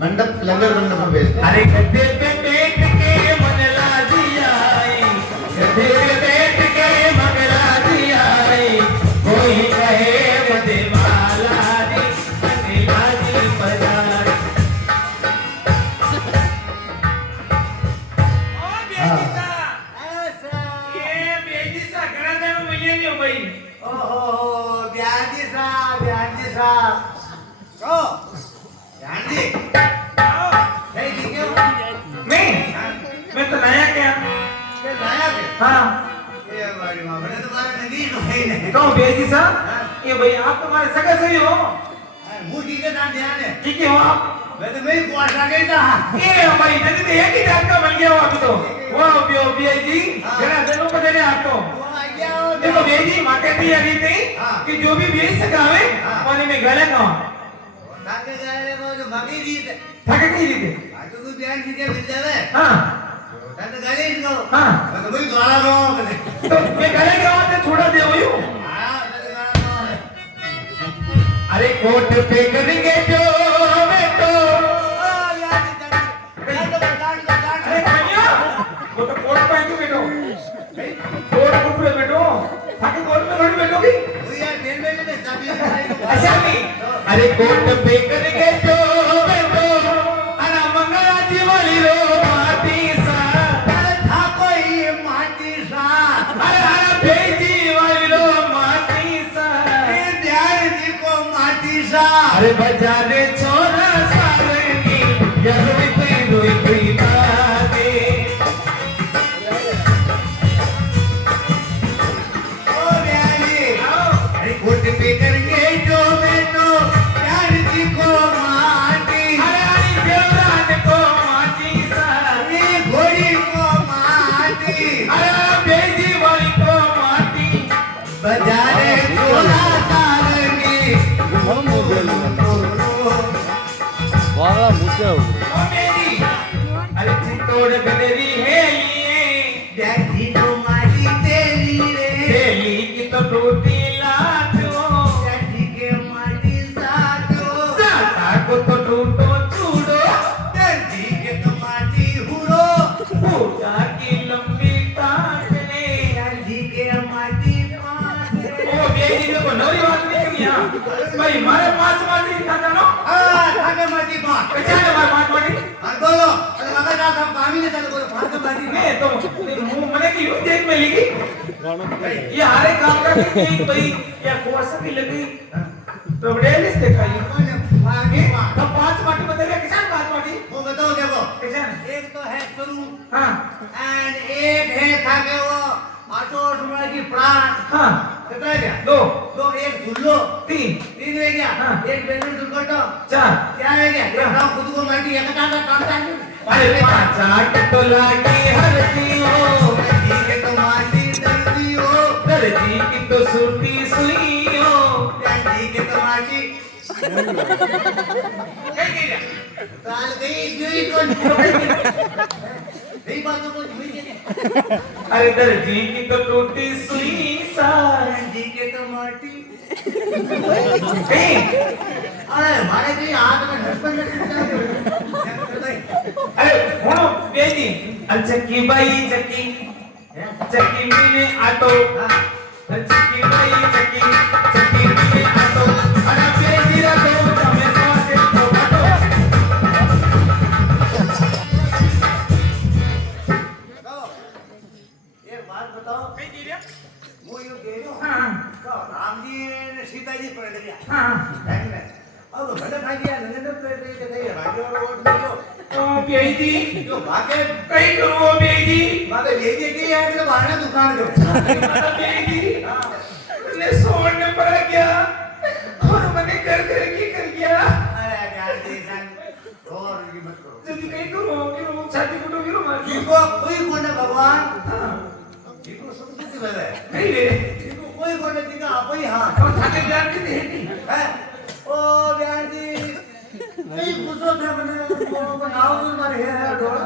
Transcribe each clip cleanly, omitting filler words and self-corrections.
मंडप लंगर मंडप में भेज। अरे गद्दे पे बैठ के मन लाजी आई, गद्दे पे बैठ के मन लाजी आई, कोई कहे मदे वाला दी मदे लाजी पधार। ओ बेजीसा, ऐसा ये बेजीसा घणा दिन मिले नहीं भाई। ओहो ब्याजीसा ओ ब्याजी नहीं दिखे हो मैं तो नया क्या? ये नया के हाँ ये हमारी माँ मैंने तुम्हारे नगी तो है नहीं तो बेजीसा ये भाई आप तुम्हारे सगे सही हो? मुंह की के नाम ध्यान है ठीक है हो आप? मैं तो मेरी कुआशा गई था ये भाई नदी तो एक ही जात का बन गया हो अभी तो। वाह बिया जी घणा दिनों पर देने आप तो। वो आ गया हो देखो बेजी माँ कहती है अभी थी कि जो भी बेच सकावे पानी में गले का ताके जाने को जो मगी दी थे थके नहीं रीते। आज तो तू ब्याज की के मिल जावे हाँ ताके गाली इसको हाँ मैं तो वही द्वारा रो मैं तो मैं गले के वहाँ से छोड़ा दे हुई हूँ। हां ताके द्वारा रो अरे कोट पे करेंगे जो मैं तो अरे कन्या वो तो कोट पहन के बैठो कोट पे बैठो ताकि कोट में थोड़ी बैठोगी। अच्छा नहीं अरे कोट पे करेंगे जो मैं तो अरे मंगला जी वाली रो माटी सा अरे बेजी वाली रो माटी सा अरे बजारे छोरा सारंगी यार रोई बाते कोट पे करके जो बेटो प्यार जी को माटी अरे आई देवराज को माटी सा घोड़ी को माटी अरे बेजी वाली को माटी बजारे छोरा सारंगी वाला मुझे ओ बेजी अरे चित्तौड़ गदेरी है ये बैठी तो माटी तेरी रे दिल्ली की तो टूटी लाटो बैठी के माटी साजो साता को तो टूटो छूड़ो बैठी के तो माटी हुरो पूजा की लंबी टांगने बैठी के माटी पाटे ओ बेजी देखो नवी बात नहीं करी यहाँ भाई मारे पांच माटी था जानो थाके माटी पाट कैसे है मारे पांच माटी बोलो अरे मगर ना हम काम ही नहीं चले बोलो थाके माटी नहीं तो मुंह मने की यूं देख में लिखी ये हारे काम का नहीं भाई क्या कोर्स की लगी तो डेलिस देखा ये आगे तो पांच माटी बता रहे किसान पांच माटी वो बताओ देखो किसान एक तो है शुरू हाँ एंड एक है थाके वो आटो समय की प्राण हाँ कितना है क्या दो दो एक झुल्लो तीन तीन है क्या हाँ। एक बेलून दुर्गटो चार क्या है क्या एक नाम खुद को माटी एक का काम चाहिए अरे पांच आठ तो लागी हरती हो ठीक है तो माटी दर्दी हो दर्जी की तो सूती सुई हो ठीक है तो माटी कहीं नहीं काल गई गई को नहीं बातों को भूल गए अरे दर्जी की तो टूटी सुई सार ठीक है तो माटी ए, अरे हमारे भी हाथ में ढक्कन अरे सुनो बेजी चक्की बाई चक्की चक्की में आटो चक्की बाई चक्की में आटो अरे बेजी रखो हमें स्वाद तो बाटो एक बात बताओ कहीं नहीं रे वो यो कह रहे हो हाँ तो राम जी ने सीता जी पकड़ लिया हाँ है ना अब भले भाई दिया नंदन पे के थे भाई और वोट नहीं हो तो बेजी जो भागे कहीं करो बेजी माते भेजे की है कि बाहर दुकान दो बेजी ने सोन ने पड़ा गया और मैंने कर गया अरे यार देखन और की मत करो जल्दी कहीं करो कि वो छाती कुटो गिरो मार जिनको कोई कोने भगवान हाँ जिनको सब कुछ मिले नहीं रे जिनको कोई कोने जिनका आप ही हां और ठाके जान के नहीं है ओ यार जी नहीं गुस्सा था मैंने को नाव दूर मारे है डोला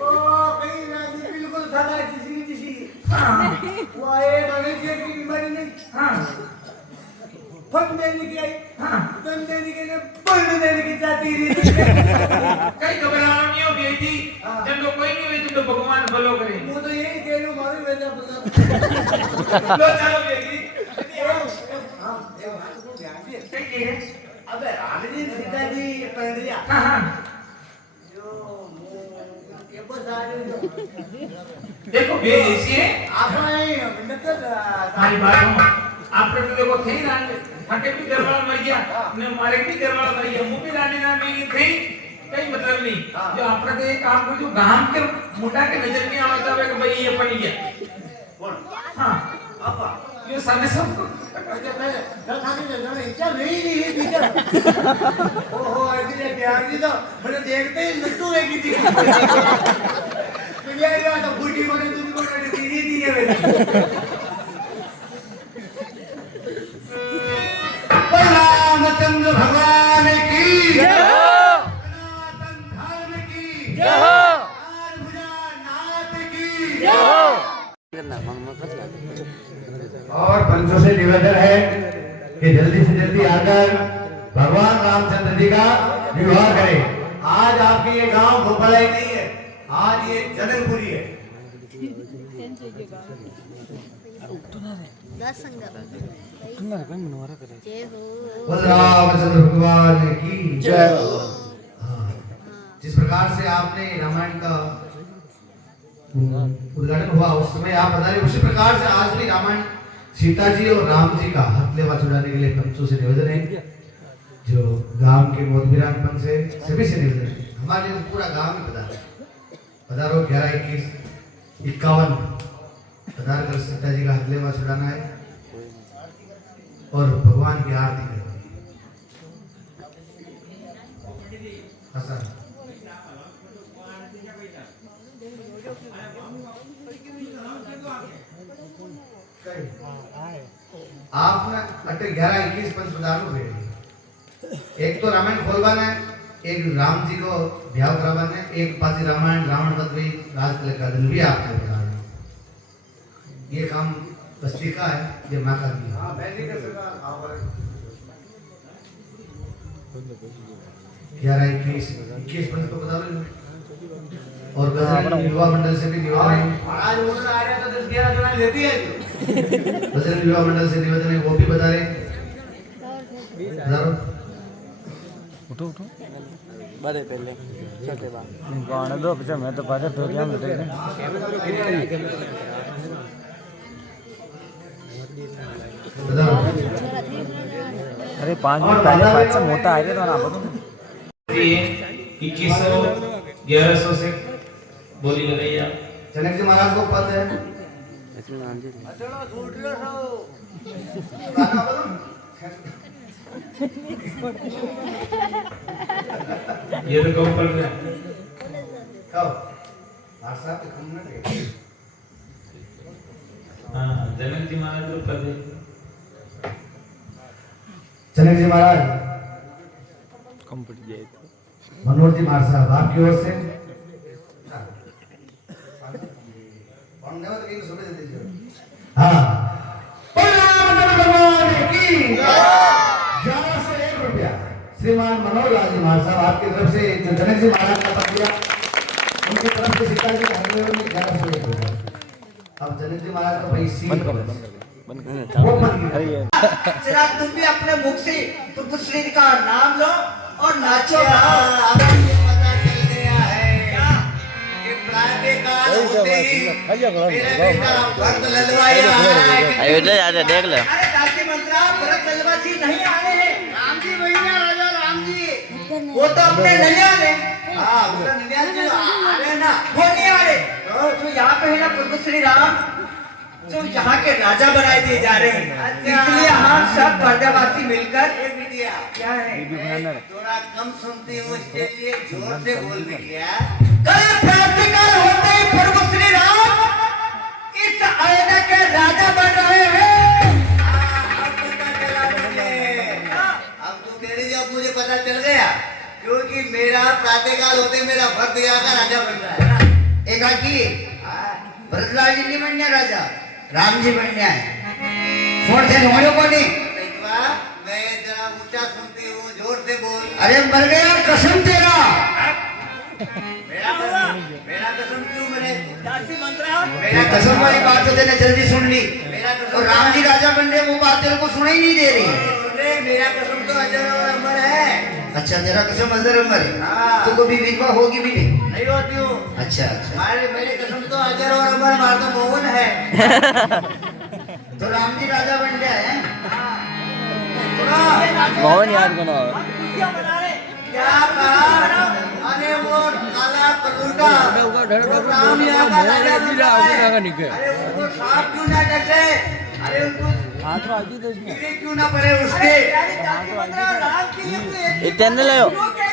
ओ कहीं ना बिल्कुल थका किसी हाँ वो एक अनेक की बीमारी नहीं हाँ फट देने की आई हाँ दम देने के लिए पढ़ देने की चाहती रही कई घबराना नहीं हो गई थी हाँ। जब लोग कोई नहीं हुई तो भगवान भलो करे वो तो यही कह रही हूँ मारी वैसे बता लो चलो बेटी हाँ ये बात को ध्यान दे ठीक है अबे रामजी सीता जी पहन लिया हाँ हाँ जो ये बस आ रही हो देखो ये ऐसी है आप आए मतलब हमारी बात हो आपने तो देखो थे ही रानी फटे भी दरबार मर गया ने मारे भी दरबार मर गया मुंह भी रानी ना मेरी थी कई मतलब नहीं जो आपने तो ये काम को जो गांव के मुंडा के नजर नहीं आवता है कि भाई ये पड़ गया कौन हाँ आपा ये सामने सब अच्छा मैं दरखास्त दे रहा हूं क्या नहीं है टीचर ओहो ऐसे प्यार जी तो मैंने देखते ही लट्टू लेगी थी ये यार तो बूटी बने तुमको दीदी दी है मेरी रामचंद्र भगवान की जय हो सनातन धर्म की जय हो नाथ की जय हो और पंचों से निवेदन है कि जल्दी से जल्दी आकर भगवान रामचंद्र जी का विवाह करें। आज आपके ये गांव भोपालाई नहीं है, आज ये जनकपुरी है। बोल रामचंद्र भगवान की जय हो। हाँ, जिस प्रकार से आपने रामायण का उद्घाटन हुआ उस समय आप बता रहे, उसी प्रकार से आज भी रामायण सीता जी और राम जी का हथलेवा छुड़ाने के लिए पंचों से निवेदन है, जो गांव के मोदबिरानपन से सभी से निवेदन है। हमारे लिए पूरा गांव में पधारो 11, 21, 51 पधार कर सीता जी का हथलेवा छुड़ाना है और भगवान की आरती करनी है। आप ना अटे 11, 21 पंच पदार्थ हुए। एक तो रामायण खोलवाना है, एक राम जी को ब्याह करवाना है, एक पासी रामायण रावण वध भी राजतिलक का दिन भी आपको बता रहे। ये काम बस्ती का है, ये माँ का भी है। 11, 21 पंच को बता रहे और बजरंग युवा मंडल से भी निवेदन है। आज ऑर्डर आ रहा है तो 10-11 जना लेती है बजरंग युवा मंडल से निवेदन है, वो भी बता रहे। उठो उठो बड़े पहले छोटे बा गाने दो पीछे मैं तो पाछे तो क्या मिलते हैं अरे 5 मिनट पहले बात से मोटा आएगा तो ना बोलो 2100 से बोली लगाई आप जनक जी महाराज को पद है। चलो छूट लो ये तो कब पड़ गया कब साहब के खम ना थे। हाँ जनक जी महाराज को पद है जनक जी महाराज कंप्लीट जाए तो मनोहर जी महाराज साहब आपकी ओर से हाँ श्रीमान मनोहर लाल जी महाराज साहब आपकी तरफ से जो जनक जी महाराज का पद दिया उनकी तरफ से सीता जी के हरने में 1101 रुपया। अब जनक जी महाराज का भाई सी बंद कर वो मन अरे ये जरा तुम भी अपने मुख से प्रभु श्री का नाम लो और नाचो ये पता चल गया है कि प्रातःकाल होते ही मेरे बेटा भरत ललवाया है। अयोध्या जाते देख ले अरे दासी मंत्रा भरत ललवा जी नहीं आ रहे हैं। राम जी भैया राजा राम जी वो तो अपने नहीं आ रहे। हाँ वो तो नहीं आ रहे ना, वो नहीं आ रहे तो यहाँ पे है ना प्रभु श्री राम जो यहाँ के राजा बनाए दिए जा रहे हैं। इसलिए हम सब प्रजावासी मिलकर क्या है थोड़ा कम सुनती हूँ इसके लिए जोर से बोल बिटिया। कल प्रातःकाल होते ही प्रभु श्री राम इस अयोध्या के राजा बन रहे हैं। अब पता चला मुझे, अब तो तेरी जब मुझे पता चल गया क्योंकि मेरा प्रातःकाल होते मेरा भरत यहाँ का राजा बन रहा है। एक आकी भरतलाल जी नहीं बनना राजा, राम जी बनना है। फोड़ से ढूंढो को नहीं चुपचाप सुनती हूँ, जोर से बोल। अरे मर गया कसम तेरा। मेरा कसम क्यों मरे? मेरा कसम वाली बात तो तेने जल्दी सुन ली। और राम जी राजा बन रहे वो बात तेरे को सुनाई नहीं दे रही। मेरा कसम तो अजर और अमर है। अच्छा तेरा कसम अजर अमर है। तो कभी विधवा होगी भी नहीं होती हूँ। अच्छा अच्छा मेरे कसम तो अजर और अमर मार तो मोहन है। तो राम जी राजा बन गया है। मोहन याद करो क्या कहा? अरे वो काला कलूटा वो राम यहाँ का राजा बन रहा है। अरे उनको सांप क्यों ना डसे? अरे उनको कीड़े क्यों ना पड़े उसके? एक टेंडर ले लो मौका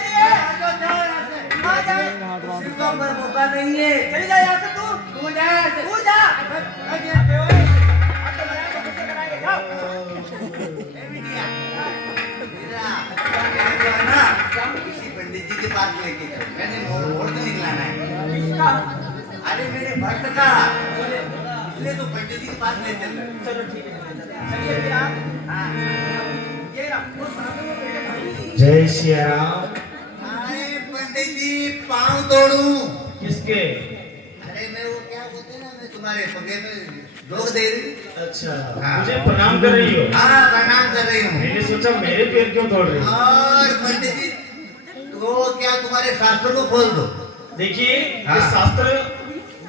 नहीं है। चली जा यहाँ से तू जा पंडित जी के पास लेके जाओ। मैंने मोड़ तो निकलाना है। अरे मेरे भक्त का इसलिए तो पंडित जी के पास ले चल रहे। चलो ठीक है चलिए फिर आप। जय श्री राम। अरे पंडित जी पाँव तोड़ू किसके? अरे मैं वो क्या बोलते हैं ना मैं तुम्हारे पगे में रोक दे रही। अच्छा हाँ। मुझे प्रणाम कर रही हो? हाँ प्रणाम कर रही हूँ। मैंने सोचा मेरे पैर क्यों तोड़ रही हो? और पंडित जी तो क्या तुम्हारे शास्त्र को खोल दो। देखिए हाँ। ये शास्त्र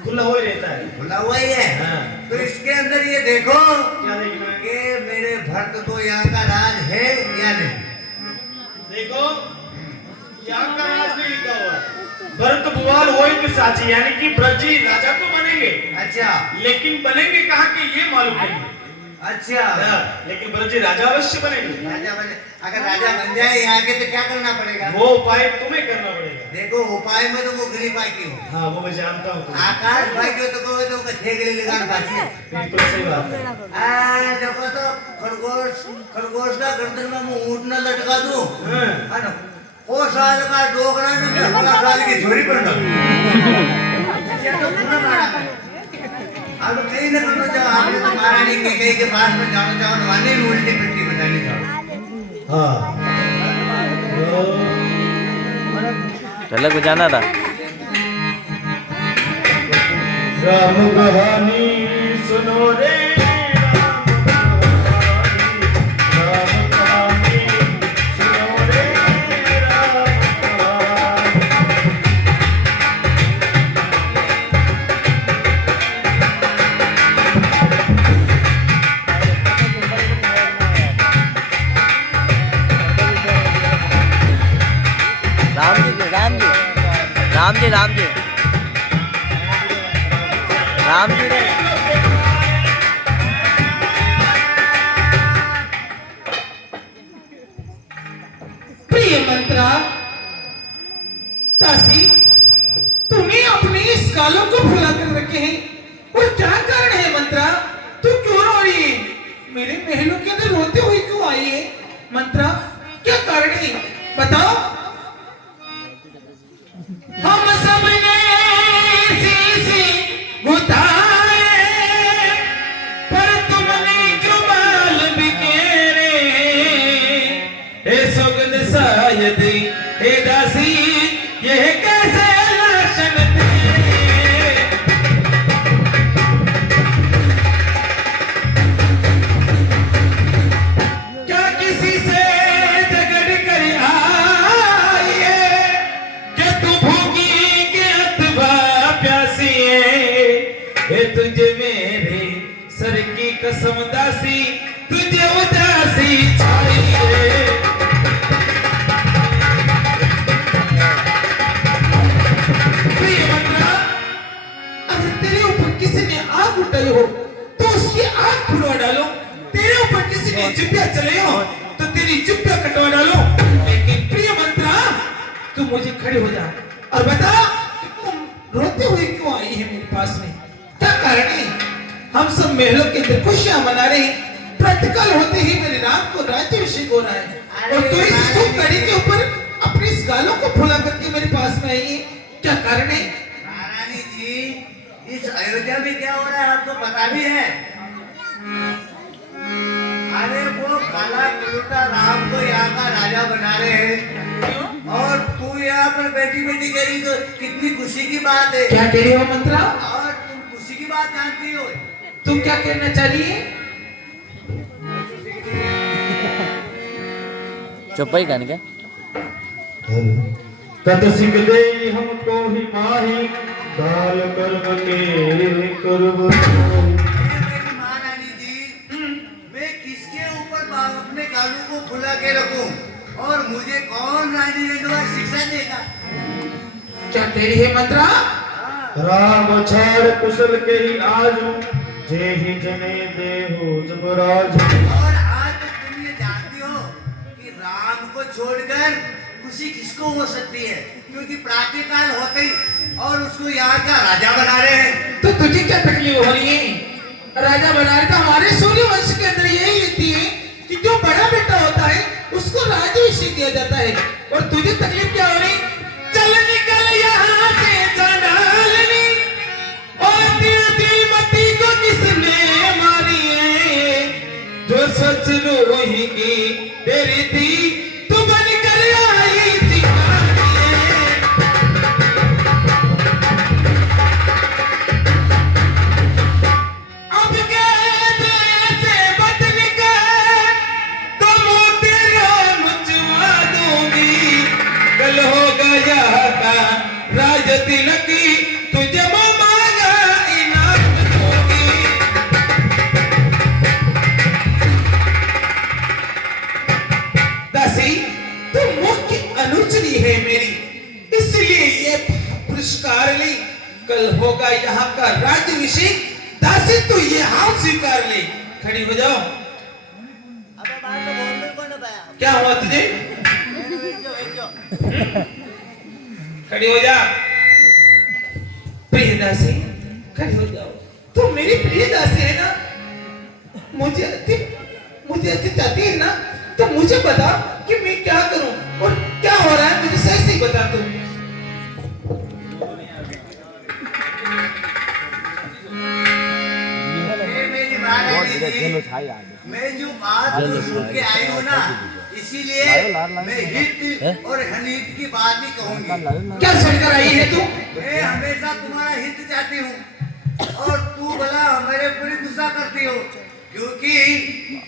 खुला हुआ ही रहता है। खुला हुआ ही है। हाँ। तो इसके अंदर ये देखो क्या देखना है? कि मेरे भक्त को यहाँ का राज है या नहीं। देखो यहाँ का राज नहीं लिखा हुआ है। भरत भुआल वही के साची यानी कि ब्रजी राजा तो बनेंगे। अच्छा लेकिन बनेंगे कहाँ के ये मालूम नहीं। अच्छा लेकिन ब्रजी राजा अवश्य बनेंगे। राजा बने अगर राजा बन जाए यहाँ के तो क्या करना पड़ेगा? वो उपाय तुम्हें करना पड़ेगा। देखो उपाय में तो वो गरीब भाई की हूँ। हाँ वो मैं जानता हूँ। आकाश भाई जो तो कहो तो ठेगड़ी लगान बाकी है। बिल्कुल सही बात है। देखो तो खरगोश का गर्दन में मैं ऊँट न लटका दूं। हाँ। है ना? वो साल का डोकरा में मैं 16 साल की छोरी पर डालूं। ये तो पूरा मारा है। अब कहीं न कहीं जब आपने तो महारानी के कहीं के पास में जाना चाहो तो वाले भी उल्टी पिट्टी बजानी चाहो। हाँ ढोलक बजाना था राम कहानी सुनो रे राम कहानी सुनो रे राम राम जी राम जी राम जी रे प्रिय मंत्रा दासी तुम्हें अपने इस गालों को फुला कर रखे हैं और क्या कारण है मंत्रा? तू क्यों रो रही है? मेरे महलों के अंदर रोते हुए क्यों आई है मंत्रा? क्या कारण है बताओ। हम सबने शीशी बुताए पर तुमने क्यों बाल बिखेरे हे सुगंध शायद हे दासी यह कैसे लक्षण तेरे। क्या किसी से झगड़ कर आई है कि तू भूखी के अथवा प्यासी है तुझे मेरे सर की कसम दासी तुझे उदासी चाहिए। प्रिय मंत्रा अगर तेरे ऊपर किसी ने आग उठाई हो तो उसकी आग खुलवा डालो। तेरे ऊपर किसी ने जिब्बिया चले हो तो तेरी जिब्बिया कटवा डालो। लेकिन प्रिय मंत्रा तू मुझे खड़े हो जा और बता कि तुम रोते हुए क्यों आई है मेरे पास में? क्या कारण है? हम सब महलों के अंदर खुशियां मना रहे हैं। प्रातःकाल होते ही मेरे राम को राज्याभिषेक हो रहा है और तू इस शुभ घड़ी के ऊपर अपनी इस गालों को फुला करके मेरे पास में आई है। क्या कारण है? महारानी जी इस अयोध्या में क्या हो रहा है आपको पता भी है? अरे वो काला कुलूटा राम को यहाँ का राजा बना रहे हैं और तू यहाँ पर बैठी बैठी कह रही तो कितनी खुशी की बात है। क्या कह रही हो मंत्रा? और तुम खुशी की बात जानती हो। तुम क्या कहना चाह रही है? चुप्पा ही कहने क्या? तत सिख दे हमको ही माही दाल कर्म के कर्म। मेरी महारानी जी, मैं किसके ऊपर अपने गालों को खुला के रखूं और मुझे कौन रानी रेणुका शिक्षा देगा? क्या कह रही है मंत्रा? राम छाड़ कुशल के ही आजू जे ही जने दे हो जबराज। और आज तो तुम ये जानती हो कि राम को छोड़कर खुशी किसको हो सकती है, क्योंकि प्रातःकाल होते ही और उसको यहाँ का राजा बना रहे हैं। तो तुझे क्या तकलीफ हो रही है? राजा बना रहे तो हमारे सूर्य वंश के अंदर यही रीति है कि जो बड़ा बेटा होता है उसको राज्याभिषेक दिया जाता है। और तुझे तकलीफ क्या हो रही? चल निकल यहाँ से चंडालनी, और तेरा दिल मती को किसने मारी है? जो सच रोही की तेरी थी तू बन कर आई चिकानी है। अब के से बदल के तुम तेरा मुझवा दूंगी। कल होगा यहाँ का राज तिलकी, तुझे मांगा इनाम दूंगी। दासी तुम मुख्य अनुचरी है मेरी, इसलिए ये पुरस्कार ली। कल होगा यहाँ का राज्याभिषेक। दासी तू ये हाथ स्वीकार ले। खड़ी हो जाओ। अबे बात तो बोल में कौन पाया? क्या हुआ तुझे? खड़ी हो जा। प्रिय दासी खड़ी हो जाओ। तुम मेरी प्रिय दासी है ना? मुझे अच्छी चाहती है ना? तो मुझे बता कि मैं क्या करूं और क्या हो रहा है, मुझे सही सही बता तू। मेरी महारानी जी, मैं जो बात सुन के आई हूँ ना, इसीलिए मैं हित और अनित की बात ही कहूंगी। क्या सुनकर आई है तू? मैं हमेशा तुम्हारा हित चाहती हूँ और तू भला मेरे पूरी गुस्सा करती हो, क्योंकि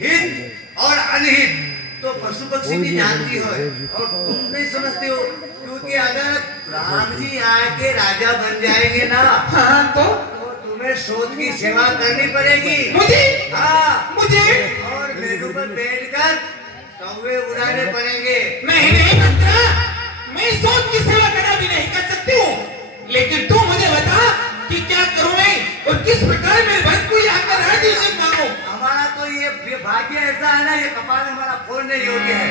हित और अनहित तो पशु पक्षी भी जानती हो और तुम नहीं समझती हो, क्योंकि अगर राम जी आके राजा बन जाएंगे ना, हाँ तो तुम्हें सोच की सेवा करनी पड़ेगी। मुझे? हाँ मुझे? और मेरे ऊपर बैठकर कौवे उड़ाने पड़ेंगे। नहीं मंत्रा, मैं सोच की सेवा करना भी नहीं कर सकती हूँ, लेकिन तू मुझे बता कि क्या करूँ मैं और किस प्रकार मेरे भक्त को यहाँ का राज्याभिषेक मांगूं। हमारा तो ये भाग्य ऐसा है ना, ये कपाल हमारा फोड़ने योग्य है।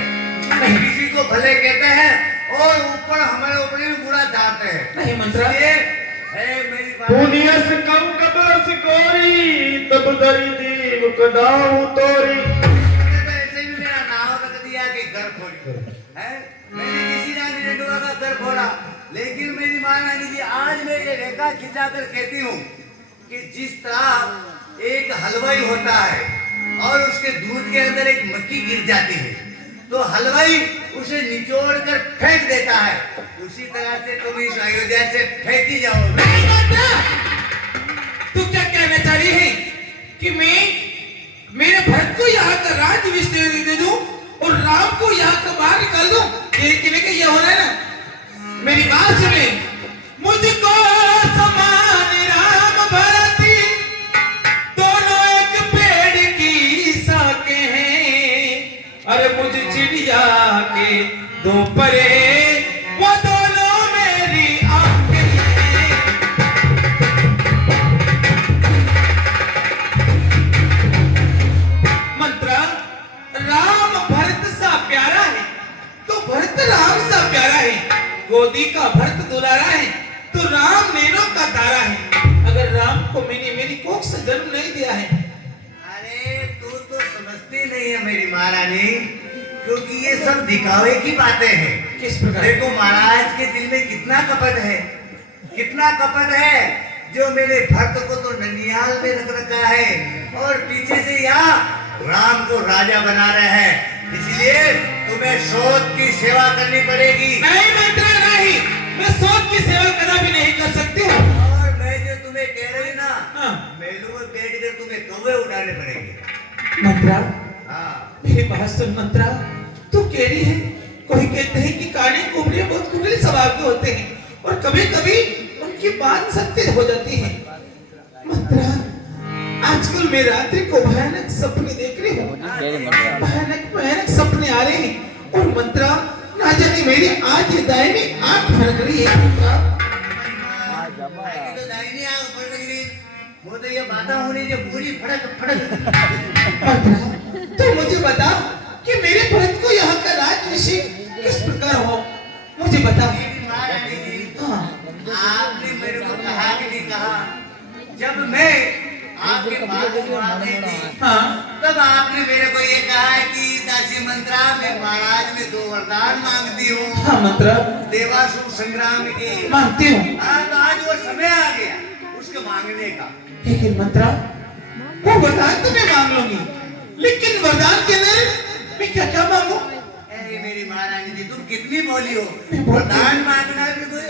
किसी को भले कहते हैं और ऊपर हमारे ऊपर ही बुरा डालते हैं। नहीं मंत्रा, ये है मेरी बात। पुनियस कम कबरस कोरी तब दरी दीव कदाऊ तोरी। तो ऐसे ही मेरा नाव रख दिया कि घर फोड़ी है। मैंने किसी रानी रेणुका का घर फोड़ा, लेकिन मेरी माँ रानी जी आज मैं ये रेखा खिंचा कर कहती हूँ कि जिस तरह एक हलवाई होता है और उसके दूध के अंदर एक मक्खी गिर जाती है तो हलवाई उसे निचोड़ कर फेंक देता है, उसी तरह से तुम इस अयोध्या से फेंकी जाओगे। नहीं मंत्रा, तू क्या कहना चाह रही है कि मैं मेरे भक्त को यहाँ का राज्याभिषेक दे दूं और राम को यहाँ का बाहर निकाल दूं? ये हो रहा है ना? मेरी बात सुन ले। मुझको समान राम भरती, दोनों एक पेड़ की शाखे हैं। अरे मुझ चिड़िया के दो परे, वो दोनों मेरी आंखें हैं। मंत्रा, राम भरत सा प्यारा है तो भरत राम सा प्यारा है। गोदी का भरत दुलारा है तो राम नैनों का तारा है। अगर राम को मैंने मेरी कोख से जन्म नहीं दिया है। अरे तू तो समझती नहीं है मेरी महारानी, क्योंकि ये सब दिखावे की बातें हैं। किस प्रकार? देखो महाराज के दिल में कितना कपट है, कितना कपट है, जो मेरे भक्त को तो ननिहाल में रख रखा है और पीछे से यहाँ राम को राजा बना रहे हैं, इसलिए तुम्हें सोच की सेवा करनी पड़ेगी। नहीं मंत्रा नहीं, मैं सोच की सेवा कदापि नहीं कर सकती हूँ। और मैं जो तुम्हें कह रही ना, हाँ। मेलू में बैठ कर तुम्हें कौवे उड़ाने पड़ेंगे। मंत्रा, हाँ, मेरी बात सुन मंत्रा, तू कह रही है, कोई कहते हैं कि काने कुबड़े बहुत कुबड़े स्वभाव के होते हैं और कभी कभी उनकी बात सत्य हो जाती है। मंत्रा, आजकल मैं रात्रि को भयानक सपने देख रही हूँ, भयानक सपने आ रहे हैं और मंत्रा, ना जाने मेरी आज ये दाहिनी आंख फड़क रही है। मंत्रा, तो दाहिनी आंख फड़क रही, वो तो ये बातें हो रही है पूरी फड़क फड़क। मंत्रा, तो मुझे बता कि मेरे भरत को यहाँ का राज्याभिषेक किस प्रकार हो, मुझे बता। मेरी महारानी जी, हाँ, आपने मेरे को कहा कि नहीं कहा, जब मैं आपके पास आ गई थी, हाँ, तब आपने मेरे को ये कहा है कि दासी मंत्रा, मैं महाराज में 2 वरदान मांगती हूँ। हाँ मंत्रा, देवासुर संग्राम की। मांगती हूँ। तो आज वो समय आ गया उसके मांगने का। लेकिन मंत्रा, वो वरदान तो मैं मांग लूंगी, लेकिन वरदान के अंदर मैं क्या क्या मांगू? अरे मेरी महारानी जी, तुम कितनी बोली हो, मैं बोलती वरदान मांगना भी कोई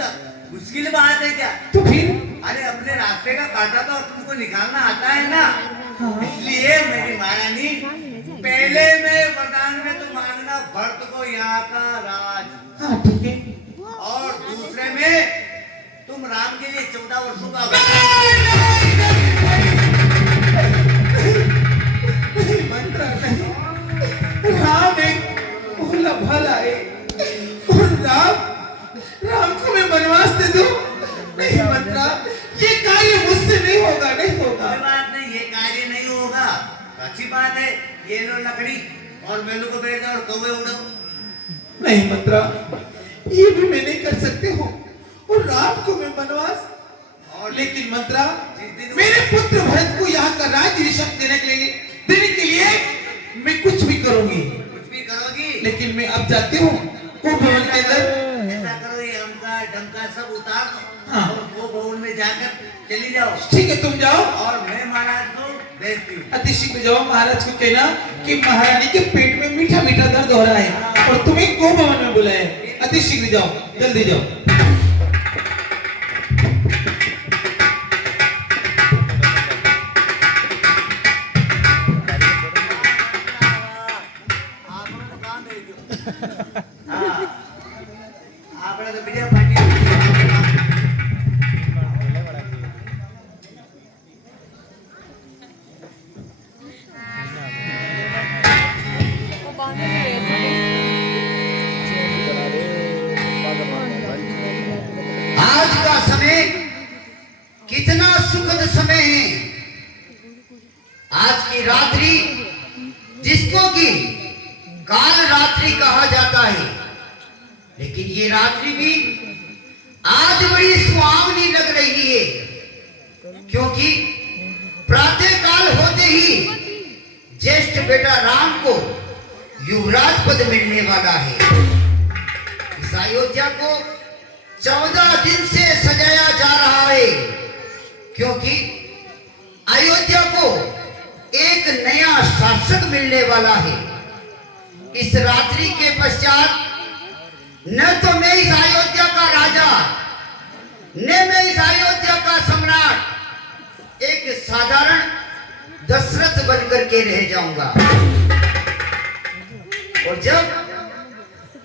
मुश्किल बात है क्या? तो फिर? अरे अपने रास्ते का काटा तो तुमको निकालना आता है ना। हाँ। इसलिए मेरी महारानी, पहले में वरदान में तो मांगना भरत को यहाँ का राज, हाँ ठीक है। और दूसरे में तुम राम के लिए 14 वर्षों का नहीं मंत्रा, नहीं, राम एक भोला भाला है और राम को मैं वनवास दे दूं? नहीं मंत्रा, ये कार्य मुझसे नहीं होगा, नहीं होगा। कोई बात नहीं, ये कार्य नहीं होगा, अच्छी बात है। ये लो लकड़ी और मेलू को बैठ जाओ और कौवे उड़ो। नहीं मंत्रा, ये भी मैं नहीं कर सकती हूँ और राम को मैं वनवास, और लेकिन मंत्रा, जिस दिन मेरे पुत्र भरत को यहाँ का राज्याभिषेक देने के लिए मैं कुछ भी करूंगी, कुछ भी करोगी, लेकिन मैं अब जाती हूँ कुंभवन के अंदर। ऐसा करो, ये हमका डंका सब उतार दो, हाँ। और वो भवन में जाकर चली जाओ, ठीक है, तुम जाओ और मैं महाराज को भेजती हूँ। अति शीघ्र जाओ, महाराज को कहना कि महारानी के पेट में मीठा मीठा दर्द हो रहा है और तुम्हें कुंभवन में बुलाया है। अति शीघ्र जाओ, जल्दी जाओ। आपने तो बढ़िया पार्टी आज का समय कितना सुखद समय है। आज की रात्रि, जिसको कि काल रात्रि कहा जाता है, लेकिन ये रात्रि भी आज बड़ी सुहावनी लग रही है, क्योंकि प्रातः काल होते ही ज्येष्ठ बेटा राम को युवराज पद मिलने वाला है। इस अयोध्या को 14 दिन से सजाया जा रहा है, क्योंकि अयोध्या को एक नया शासक मिलने वाला है। इस रात्रि के पश्चात न तो मैं इस अयोध्या का राजा, न मैं इस अयोध्या का सम्राट, एक साधारण दशरथ बनकर के रह जाऊंगा। और जब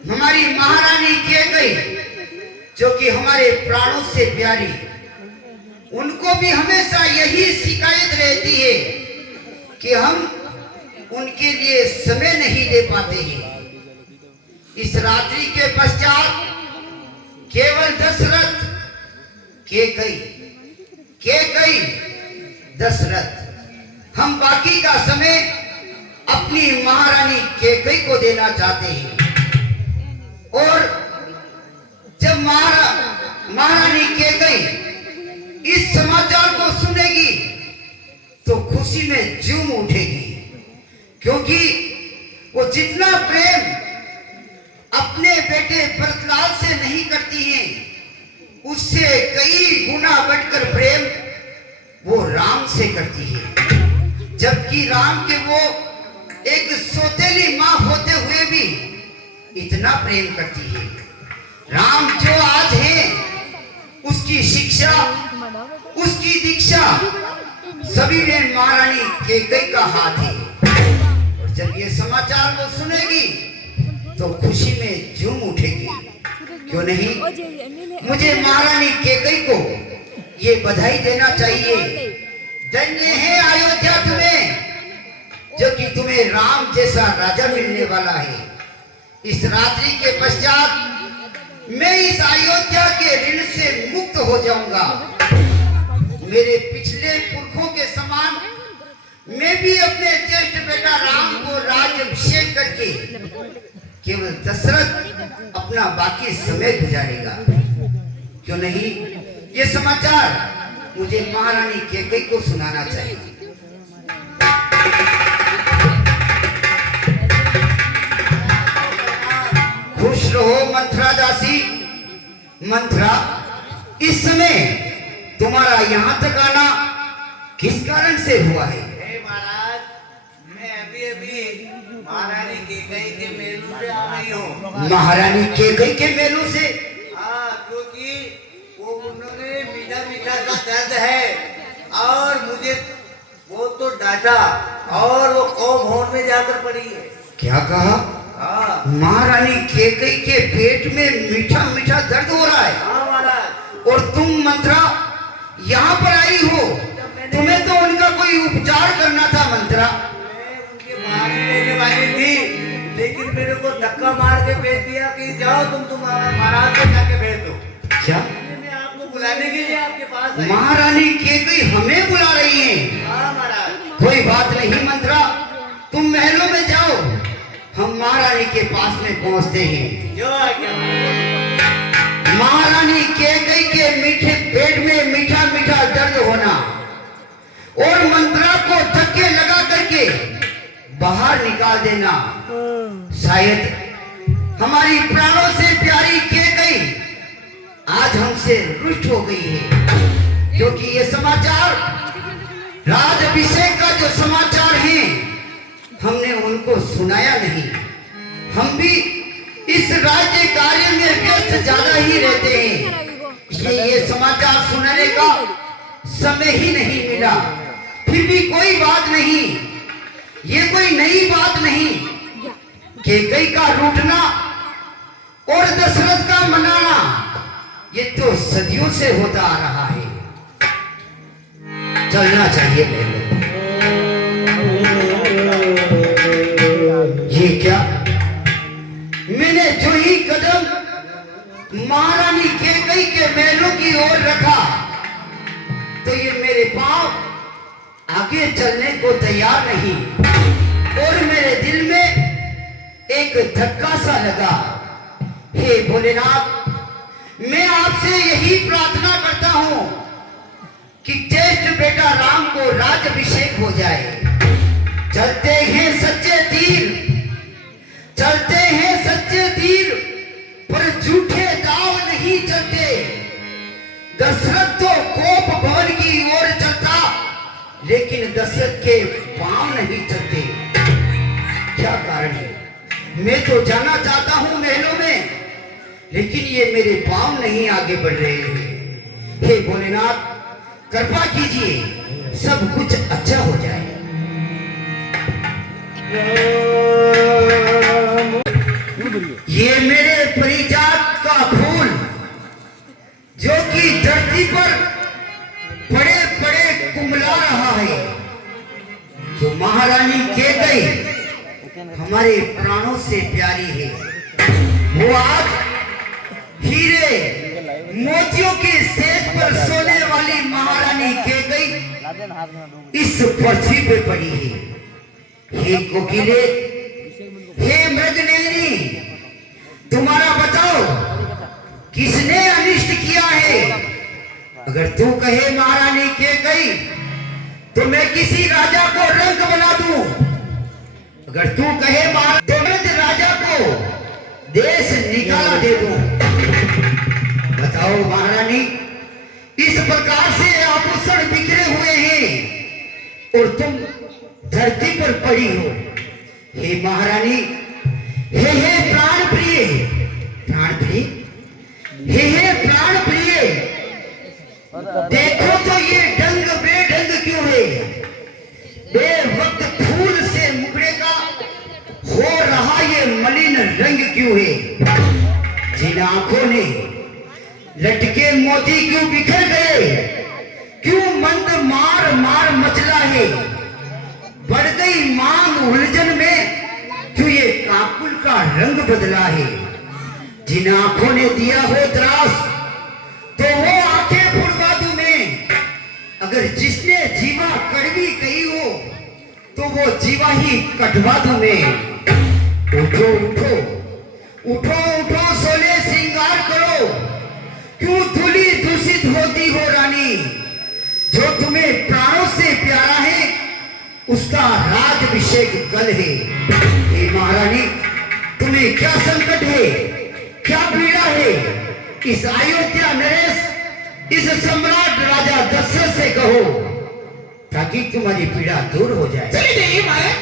हमारी महारानी कैकेयी, जो कि हमारे प्राणों से प्यारी, उनको भी हमेशा यही शिकायत रहती है कि हम उनके लिए समय नहीं दे पाते हैं। इस रात्रि के पश्चात केवल दशरथ, कैकेयी, दशरथ, हम बाकी का समय अपनी महारानी कैकेयी को देना चाहते हैं। और जब महारानी कैकेयी इस समाचार को सुनेगी तो खुशी में झूम उठेगी, क्योंकि वो जितना प्रेम अपने बेटे भरतलाल से नहीं करती हैं, उससे कई गुना बढ़कर प्रेम वो राम से करती है। जबकि राम के वो एक सौतेली माँ होते हुए भी इतना प्रेम करती है। राम जो आज है उसकी शिक्षा, उसकी दीक्षा सभी में महारानी कैकेयी का हाथ है। और जब ये समाचार वो सुनेगी तो खुशी में झूम उठेगी। क्यों नहीं, मुझे महारानी कैकेयी को ये बधाई देना चाहिए। धन्य है अयोध्या तुम्हें, जो कि तुम्हें राम जैसा राजा मिलने वाला है। इस रात्रि के पश्चात मैं इस अयोध्या के ऋण से मुक्त हो जाऊंगा। मेरे पिछले पुरखों के समान मैं भी अपने ज्येष्ठ बेटा राम को राज्याभिषेक करके केवल दशरथ अपना बाकी समय गुजारेगा। क्यों नहीं, ये समाचार मुझे महारानी कैकेयी को सुनाना चाहिए। खुश रहो मंथरा दासी। मंथरा, इस समय तुम्हारा यहाँ तक आना किस कारण से हुआ है? महाराज, मैं अभी महारानी कैकेयी के मेलू से आ रही हूँ। महारानी कैकेयी के मेलू से? हाँ, क्योंकि वो उन्होंने मीठा मीठा सा दर्द है और मुझे वो तो डांटा और वो कौम होड़ में जाकर पड़ी है। क्या कहा? हाँ महारानी कैकेयी के पेट में मीठा मीठा दर्द हो रहा है? हाँ महाराज। और तुम मंत्रा यहाँ पर आई हो, तुम्हें तो उनका कोई उपचार करना था मंत्रा। मैं उनके मार लेने वाली थी, लेकिन मेरे को धक्का मार के भेज दिया कि जाओ तुम महाराज को जाके भेज दो। क्या? मैं आपको बुलाने के लिए आपके पास आई। महारानी कैकेयी हमें बुला रही है? हाँ महाराज। कोई बात नहीं मंत्रा, तुम महलों में जाओ, हम महारानी के पास में पहुंचते हैं। जो आज्ञा महारानी कैकेयी के मीठे पेट में मीठा मीठा दर्द होना और मंत्रा को धक्के लगा करके बाहर निकाल देना, शायद हमारी प्राणों से प्यारी कैकेयी आज हमसे रुष्ट हो गई है। क्योंकि ये समाचार, राज्याभिषेक का जो समाचार है, हमने उनको सुनाया नहीं। हम भी इस राज्य कार्य में व्यस्त ज्यादा ही रहते हैं, इसलिए ये समाचार सुनाने का समय ही नहीं मिला। फिर भी कोई बात नहीं, ये कोई नई बात नहीं। कैकेयी का रूठना और दशरथ का मनाना ये तो सदियों से होता आ रहा है। चलना चाहिए पहले। ये क्या, मैंने जो ही कदम महारानी कैकेयी के महलों की ओर रखा तो ये मेरे पांव आगे चलने को तैयार नहीं और मेरे दिल में एक धक्का सा लगा। हे भोलेनाथ, मैं आपसे यही प्रार्थना करता हूं कि ज्येष्ठ बेटा राम को राज्याभिषेक हो जाए। चलते हैं सच्चे तीर, चलते हैं सच्चे तीर, पर झूठे दाव नहीं चलते। दशरथ तो कोप भवन की ओर चलता, लेकिन दशरथ के पांव नहीं चलते। क्या कारण है? मैं तो जाना चाहता हूं महलों में, लेकिन ये मेरे पांव नहीं आगे बढ़ रहे हैं। हे भोलेनाथ, कृपा कीजिए, सब कुछ अच्छा हो जाए। ये मेरे परिजात का फूल जो कि धरती पर बड़े बड़े कुमला रहा है, जो महारानी कैकेयी हमारे प्राणों से प्यारी है, वो आज हीरे मोतियों के सेज पर सोने वाली महारानी कैकेयी इस पृथ्वी पे पड़ी है। हे कोकिले, हे मृगनयनी, तुम्हारा बताओ किसने अनिष्ट किया है? अगर तू कहे महारानी कैकेयी तो मैं किसी राजा को रंक बना दूं। अगर तू कहे तुरंत राजा को देश निकाला दे दूं। बताओ महारानी, इस प्रकार से आभूषण बिखरे हुए हैं और तुम धरती पर पड़ी हो, हे महारानी, हे प्राण प्रिय, प्राण प्रिय, हे प्राण प्रिय, देखो तो ये ढंग बेढंग क्यों है? बेवक्त फूल से मुकड़े का हो रहा ये मलिन रंग क्यों है? जिन आंखों ने लटके मोती क्यों बिखर गए? क्यों मंद मार मार मचला है? बढ़ गई मांग उलझन में, क्यों ये काकुल का रंग बदला है? जिन आंखों ने दिया हो त्रास, तो वो आंखें फुड़वा दूं मैं। अगर जिसने जीवा कड़वी कही हो, तो वो जीवा ही कटवा दूं मैं। उठो उठो उठो उठो, सोले श्रृंगार करो, क्यों धूली दूषित होती हो रानी? जो तुम्हें प्राणों से प्यारा है, उसका राजअभिषेक कल है। हे महारानी, तुम्हें क्या संकट है, क्या पीड़ा है? इस अयोध्या नरेश, इस सम्राट राजा दशरथ से कहो, ताकि तुम्हारी पीड़ा दूर हो जाए। चली जाइए महाराज,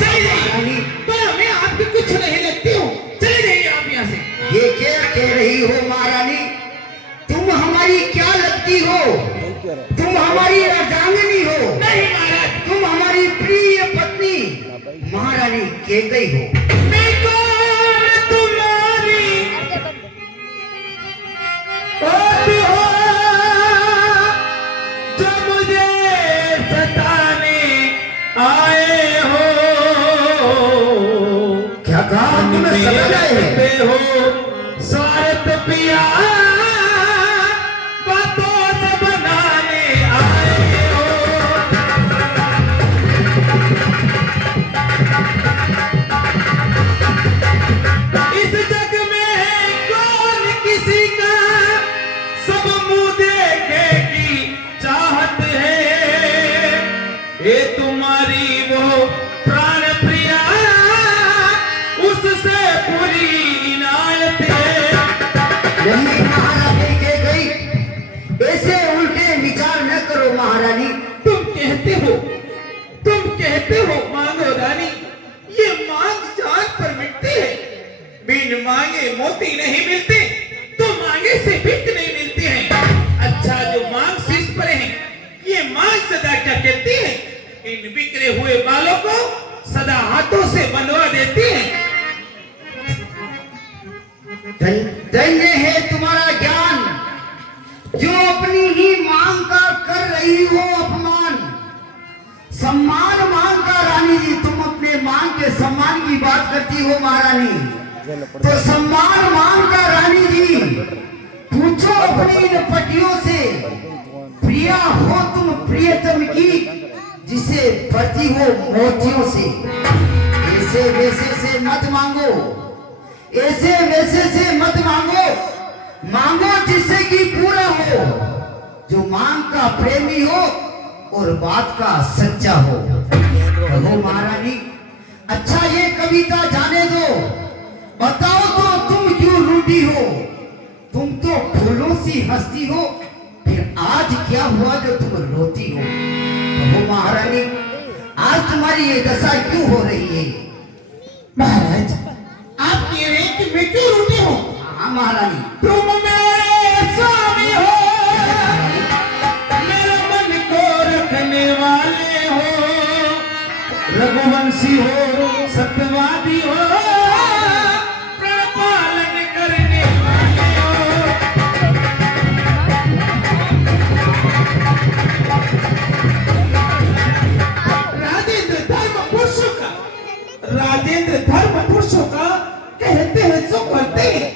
चली जाइए, पर मैं आपकी कुछ नहीं लगती हूँ। चली जाइए आप यहाँ से। ये क्या कह रही हो महारानी? तुम हमारी क्या लगती हो? तुम हमारी अर्धांगिनी हो। नहीं महाराज, तुम हमारी प्रिय पत्नी महारानी कैकेयी हो। मैं कौन तुम्हारी होती हो, जो मुझे सताने आए हो? क्या कहा तुम्हें? सताना है? हो स्वार्थ पिया, बातों से बनाने आए हो। इस जग में कौन किसी का सब मुंह देखे की चाहत है? ये तुम्हारी वो प्राण प्रिया, उससे पूरी इनायत है। नहीं महारानी कैकेयी, ऐसे उल्टे विचार न करो महारानी। तुम कहते हो मांगो रानी, ये मांग जान पर मिटती है। बिन मांगे मोती नहीं मिलते, तो मांगे से भिख नहीं मिलती है। अच्छा जो मांग शीश पर है, ये मांग सदा क्या कहती है? इन बिखरे हुए बालों को सदा हाथों से बनवा देती है। धन्य है तुम्हारा ज्ञान, जो अपनी ही मांग का कर रही हो अपमान। सम्मान मांग का रानी जी, तुम अपने मांग के सम्मान की बात करती हो महारानी, तो सम्मान मांग का रानी जी, पूछो अपनी इन पटियों से, प्रिया हो तुम प्रियतम की, जिसे भरती हो मोतियों से। ऐसे वैसे से मत मांगो, ऐसे वैसे से मत मांगो, मांगो जिससे कि पूरा हो, जो मांग का प्रेमी हो और बात का सच्चा हो। कहो महारानी, अच्छा ये कविता जाने दो, बताओ तो तुम क्यों रूठी हो? तुम तो फूलों सी हंसती हो, फिर आज क्या हुआ जो तुम रोती हो? कहो महारानी, आज तुम्हारी ये दशा क्यों हो रही है? महाराज, आप कह रहे हैं कि मैं क्यों रूठी हूँ? हाँ महारानी। तुम मेरे स्वामी हो, मेरे मन को रखने वाले हो, रघुवंशी हो, सत्यवादी हो, प्रण पालन करने वाले हो। राजेंद्र धर्म पुरुषों का कहते हैं सो करते हैं।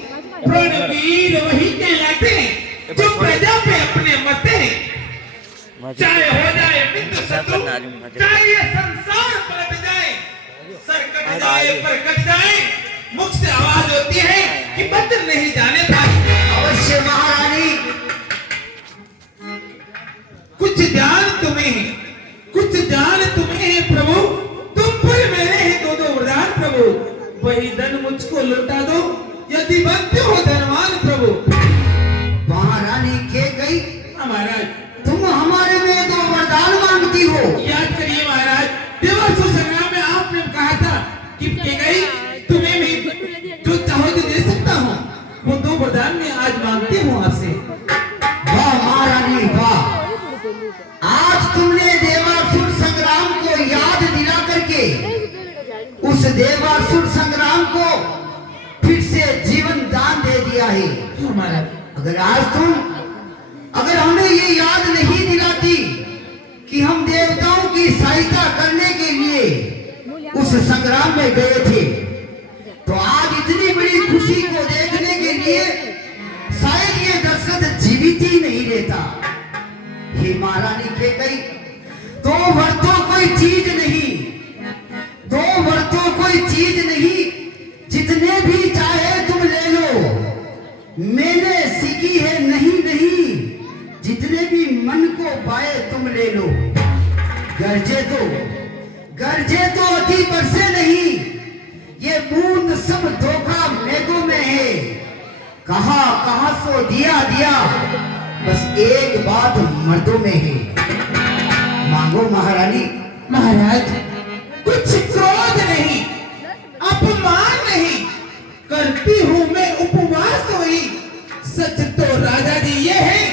प्रणवीर वही कहलाते हैं जो प्रजा पे अपने मरते हैं। चाहे हो जाए मित्र शत्रु, चाहे ये संसार पलट जाए, सर कट जाए पर कट जाए, मुख से आवाज होती है कि बदल नहीं जाने पाए। अवश्य महारानी। कुछ जान तुम्हें है, कुछ जान तुम्हें है प्रभु, तुम पर मेरे हैं दो दो वरदान प्रभु। वही धन मुझको लौटा दो, यदि बनते हो धनवान प्रभु। महारानी के गई महाराज, तुम हमारे में दो वरदान मांगती हो। याद करिए महाराज, देवासुर संग्राम में आपने कहा था वरदान मैं आज मांगती हूँ आपसे। वाह महारानी वाह, आज तुमने देवासुर संग्राम को याद दिला करके उस देवासुर संग्राम को फिर से जीवन दान दे दिया है। हमारा अगर आज तुम अगर हमें ये याद नहीं दिलाती कि हम देवताओं की सहायता करने के लिए उस संग्राम में गए थे, तो आज इतनी बड़ी खुशी को देखने के लिए शायद ये दशरथ जीवित ही नहीं रहता। हे महारानी कैकेयी, दो वर्तों कोई चीज नहीं, दो वर्तों कोई चीज नहीं, जितने भी चाहे तुम ले लो, मैंने सीखी है नहीं नहीं, जितने भी मन को पाए तुम ले लो। गरजे तो अति बरसे नहीं, ये बूंद सब धोखा मेघों में है। कहा सो दिया दिया, बस एक बात मर्दों में है। मांगो महारानी। महाराज, कुछ क्रोध नहीं, अपमान नहीं, करती हूँ मैं उपवास हुई। सच तो राजा जी ये है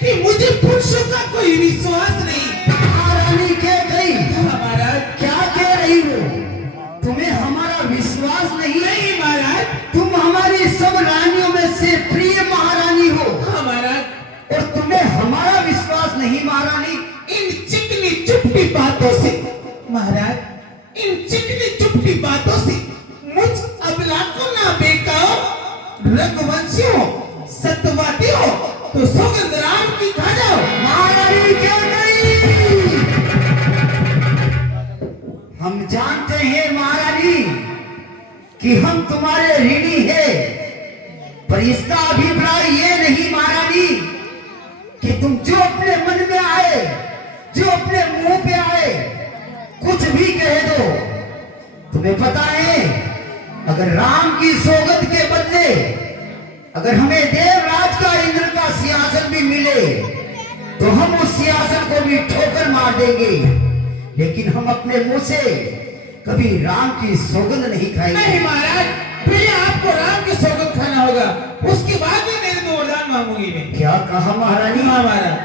कि मुझे पुरुषों का कोई विश्वास नहीं। महारानी कैकेयी, महाराज, क्या कह रही हो? तुम्हें हमारा विश्वास नहीं? नहीं महाराज। तुम हमारी सब रानियों में से प्रिय महारानी हो, महाराज, और तुम्हें हमारा विश्वास नहीं महारानी? इन चिकनी चुपटी बातों से महाराज, इन चिकनी चुपटी बातों से मुझ अबला को ना बेकाओ। रघुवंशी हो, सत्यवादी हो, तो सौगंध राम की खा जाओ। महारानी कैकेयी, हम जानते हैं महारानी कि हम तुम्हारे ऋणी हैं, पर इसका अभिप्राय ये नहीं महारानी कि तुम जो अपने मन में आए, जो अपने मुंह पे आए, कुछ भी कह दो। तुम्हें पता है, अगर राम की सौगंध के बदले अगर हमें देवराज का इंद्र का सिंहासन भी मिले, तो हम उस सिंहासन को भी ठोकर मार देंगे, लेकिन हम अपने मुंह से कभी राम की सौगंध नहीं खाएंगे। नहीं महाराज, पहले आपको राम की सौगंध खाना होगा, उसके बाद में मेरे को वरदान मांगूंगी मैं। क्या कहा महारानी? हाँ महाराज,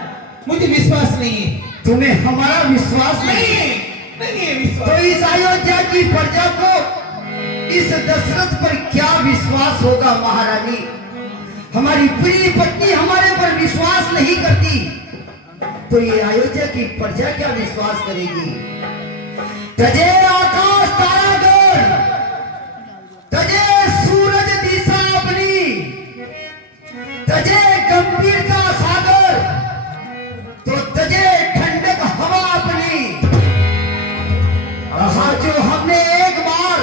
मुझे विश्वास नहीं है। तुम्हें हमारा विश्वास नहीं नहीं? है, नहीं है तो विश्वास। इस अयोध्या की प्रजा को, इस दशरथ पर क्या विश्वास होगा महारानी? हमारी प्रिय पत्नी हमारे पर विश्वास नहीं करती, तो ये अयोध्या की प्रजा क्या विश्वास करेगी? तजे आकाश तारागण, तजे सूरज दिशा अपनी, तजे गंभीरता सागर, तो तजे ठंडक हवा अपनी। कहा जो हमने एक बार,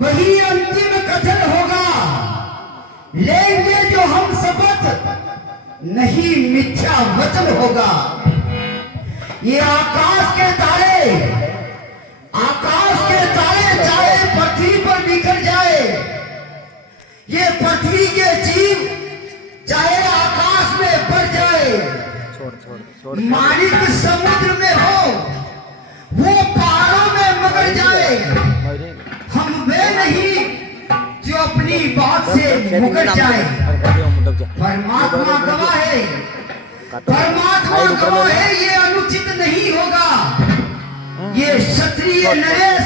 वही अंतिम कथन होगा। लेंगे जो हम शपथ, नहीं मिथ्या वचन होगा। ये आकाश के तारे चाहे पृथ्वी पर बिखर जाए, ये पृथ्वी के जीव चाहे आकाश में बढ़ जाए, मालिक समुद्र में हो, वो पहाड़ों में मगर जाए, हम वे नहीं जो अपनी बात से मुकर जाए। परमात्मा गवाह है, परमात्मा गवाह है, ये अनुचित नहीं होगा। ये क्षत्रिय नरेश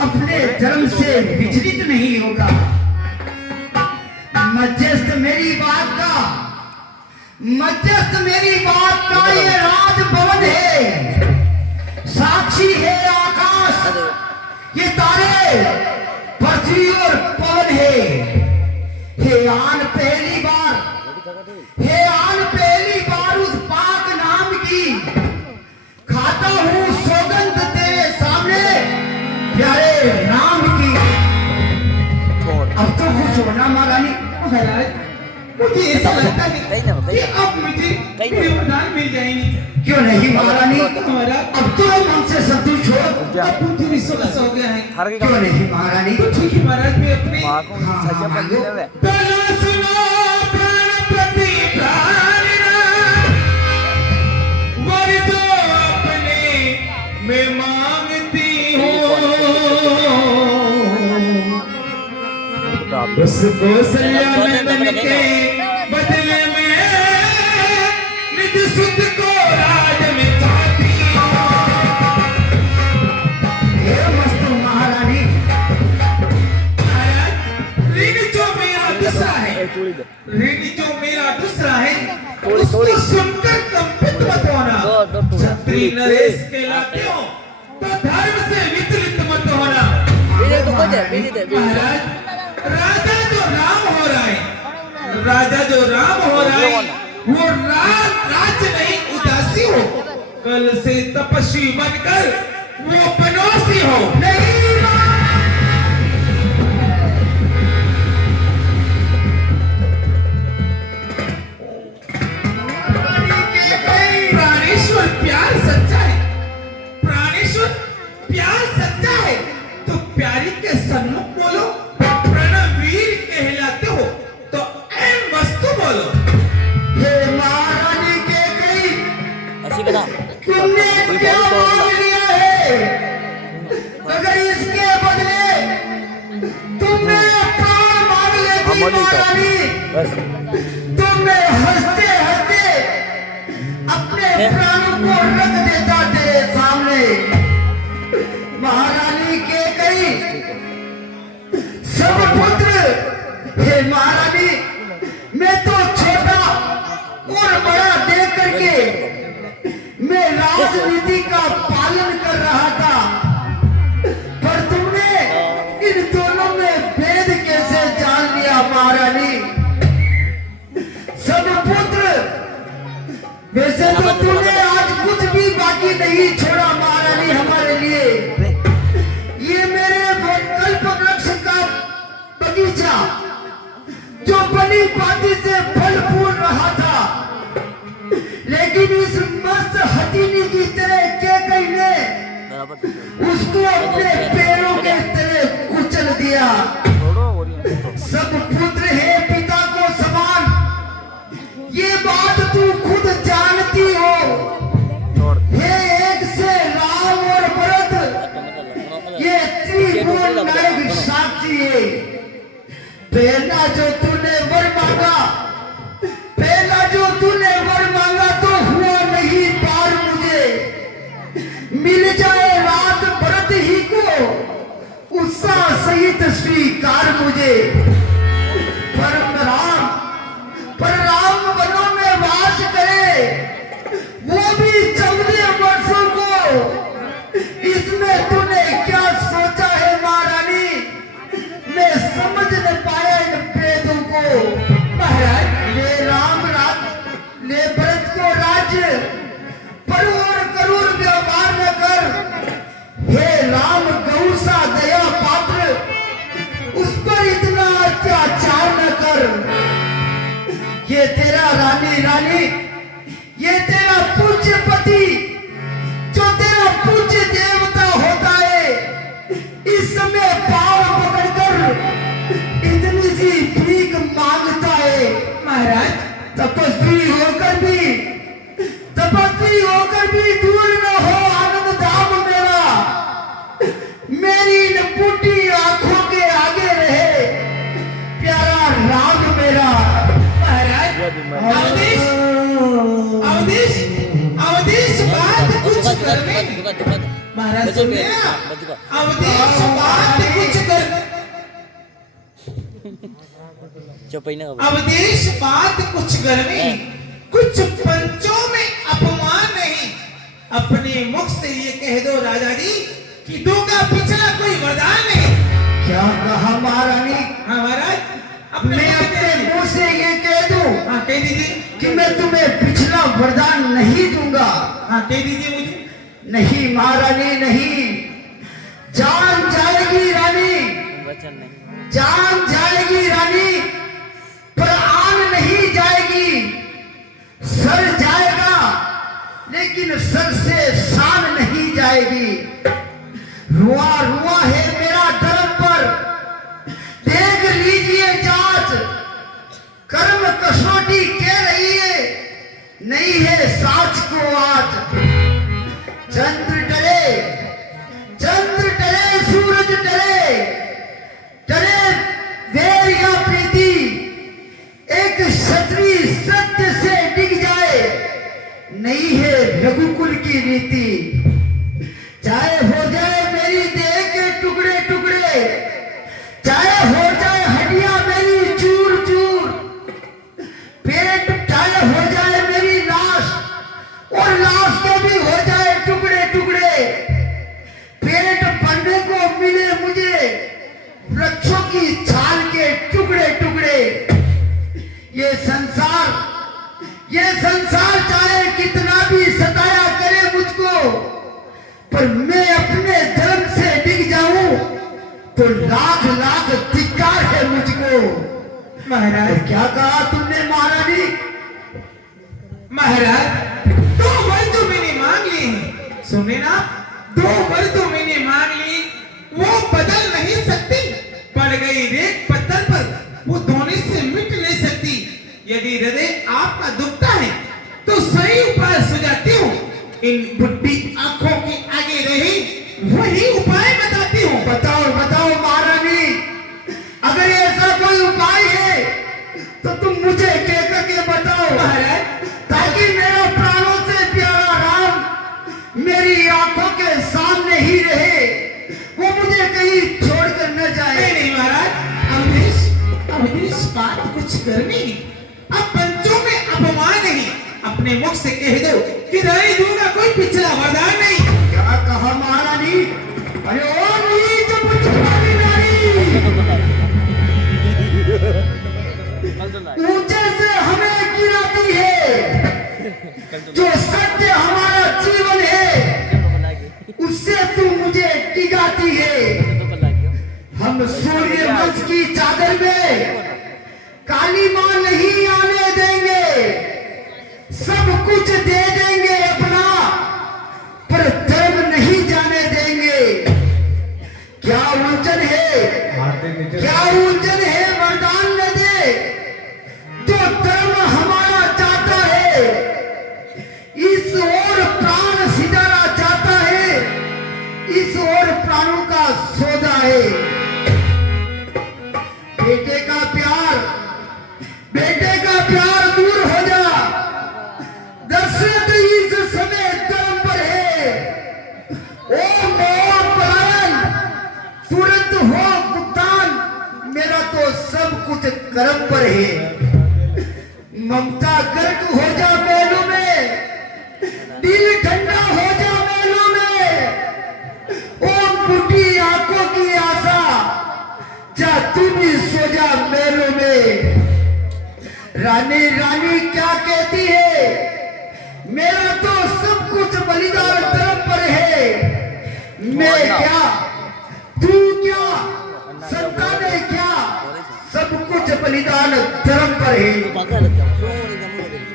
अपने धर्म से विचलित नहीं होगा। मध्यस्थ मेरी बात का ये राजभवन है, साक्षी है आकाश, ये तारे, पृथ्वी और पवन है। हे आन पहली बार उस पाक नाम की खाता हूँ सौगंध तेरे सामने, प्यारे राम की। अब तो कुछ होना महारानी। महाराज, मुझे ऐसा लगता है कि अब मुझे मेरे वरदान मिल जाएंगे। क्यों नहीं महारानी? महाराज, अब तो हम हमसे संतुष्ट हो। अब मुझे विश्वास हो गया है। क्यों नहीं महारानी? तो ठीक है महाराज, मैं अपने मांगो। पहला सुनो प्राण प्रति प्राणनाथ, वर दो अपने मैं मांगती हूँ। उस कौशल्या नंदन के बदले में निज सुत को राज में चाहती हे मस्त महारानी, ऋण जो मेरा दूसरा है, ऋण जो मेरा दूसरा है, उसको सुनकर कंपित मत होना। क्षत्रिय नरेश कहलाते हो तो धर्म से विचलित मत होना। महाराज, राजा जो राम हो रहा है, राजा जो राम हो रहा है, वो राज नहीं उदासी हो। कल से तपस्वी बनकर वो बनवासी हो। नहीं प्राणेश्वर प्यार सच्चा है, प्राणेश्वर प्यार सच्चा है तो प्यारी के सन्मुख बोलो। प्रणवीर कहलाते हो तो ऐ वस्तु बोलो। हे महारानी के कई ऐसी कथा तुमने क्या मांग लिया है? अगर इसके बदले तुमने प्राण मांग लेती महारानी, बस तुमने हंसते हंसते अपने प्राणों को रख देता तेरे सामने। महारानी के कई सब पुत्र, हे महारानी, मैं तो छोटा और बड़ा देख करके मैं राजनीति का पालन कर रहा था, पर तुमने इन दोनों में भेद कैसे जान लिया महारानी? सब पुत्र, वैसे तो तूने आज कुछ भी बाकी नहीं छोड़ा महारानी हमारे लिए। ये मेरे कल्प वृक्ष का बगीचा जो बनी बाती से फल फूल रहा था, लेकिन इस मस्त हथीनी की तरह के कई ने उसको अपने पैरों के तले कुचल दिया। सब पुत्र है पिता को समान, ये बात तू खुद जानती हो। हे एक से राम और भरत, ये त्रिकोण नायक साक्षी है। पहला जो तूने वर मांगा, पहला जो तूने वर मांगा तो हुआ नहीं पार मुझे। मिल जाए रात भरत ही को उत्साह सहित स्वीकार मुझे। पर राम वनों में वास करे, वो भी 14 वर्षों को। इसमें तूने क्या सोचा है महारानी? मैं समझ न पाया इन भेदों को। महाराज, ले राम ले भरत को राज्य पर और करूर व्यवहार न कर। हे राम, गौ सा दया पात्र, उस पर इतना अत्याचार न कर। ये तेरा रानी, ये तेरा पूज्य पति, जो तेरा पूज्य देवता होता है, इस समय पांव पकड़कर इतनी सी भीख मांगता है। महाराज, तपस्वी होकर भी दूर न हो आनंद धाम मेरा। मेरी इन बूटी आंखों के आगे रहे प्यारा राम मेरा। महाराज, अवधेश बात कुछ करने। महाराज सुनिए, अवधेश बात कुछ कर। अवधेश बात कुछ करने, कुछ पंचों में अपमान नहीं। अपने मुख से ये कह दो राजा जी कि दो का पिछला कोई वरदान नहीं। क्या कहा महारानी? हाँ महाराज, मैं अपने मुंह से ये कह दूं? हाँ कह दीजिए कि मैं तुम्हें पिछला वरदान नहीं दूंगा। हाँ कह दीजिए मुझे। नहीं महारानी, नहीं। जान जाएगी रानी, जान जाएगी रानी, पर आन नहीं जाएगी। सर जाएगा लेकिन सर से शान नहीं जाएगी। रुआ रुआ है मेरा धर्म पर, देख लीजिए जांच। कर्म कसौटी कह रही है, नहीं है साच को आज। चंद्र डले, सूरज डले, डले वेर एक क्षत्रिय सत्य से डिग जाए नहीं है रघुकुल की रीति। चाहे हो जाए मेरी देह के टुकड़े टुकड़े, चाहे हो जाए हड्डियां मेरी चूर चूर, पेट चाहे हो जाए मेरी लाश और लाश को भी हो जाए टुकड़े टुकड़े, पेट भरने को मिले मुझे वृक्षों की छाल के टुकड़े टुकड़े। ये संसार चाहे कितना भी सताया करे मुझको, पर मैं अपने धर्म से डिग जाऊं तो लाख लाख धिक्कार है मुझको। महाराज क्या कहा तुमने महारानी? महाराज 2 वर तो मैंने मांग लिए हैं, सुने ना, 2 वर तो मैंने मांग ली, वो बदल नहीं सकती। पड़ गई रेत पत्थर पर, वो धोने से मिट नहीं सकती। यदि हृदय आपका दुखता है तो सही उपाय सुझाती हूँ। इन बुढ़ी आंखों के आगे रही वही उपाय बताती हूँ। बताओ बताओ महारानी, अगर ऐसा कोई उपाय है तो तुम मुझे कह करके बताओ महाराज, ताकि मेरा प्राणों से प्यारा राम मेरी आंखों के सामने ही रहे, वो मुझे कहीं छोड़कर न जाए। नहीं महाराज, अवधेश बात कुछ करनी, अब पंचों में अपमान नहीं। अपने मुख से कह दो कि रानी दूंगा कोई पिछला वरदान नहीं। क्या कहा महारानी? अरे ओ नीच पुचकारी नारी, ऊंचे से हमें गिराती है, जो सत्य हमारा जीवन है उससे तू मुझे डिगाती है। हम सूर्य वंश की चादर में काली मां नहीं आने देंगे, सब कुछ दे देंगे अपना, पर धर्म नहीं जाने देंगे। क्या उलझन है, क्या उलझन है, वरदान न दे जो धर्म हमारा चाहता है, इस ओर प्राण सिधारा चाहता है, इस ओर प्राणों का सौदा है। बेटे का प्यार दूर हो जा, दशरथ इस समय धर्म पर है। ओ मोह पलायन, तुरंत हो भुगतान, मेरा तो सब कुछ कर्म पर है। ममता गर्क हो जा महलों में, दिल ठंडा हो जा महलों में। ओ बूढ़ी आंखों की आशा, जा तू भी सो जा महलों में। रानी रानी क्या कहती है, मेरा तो सब कुछ बलिदान धर्म पर है। मैं क्या, तू क्या, संतानें क्या, सब कुछ बलिदान धर्म पर है।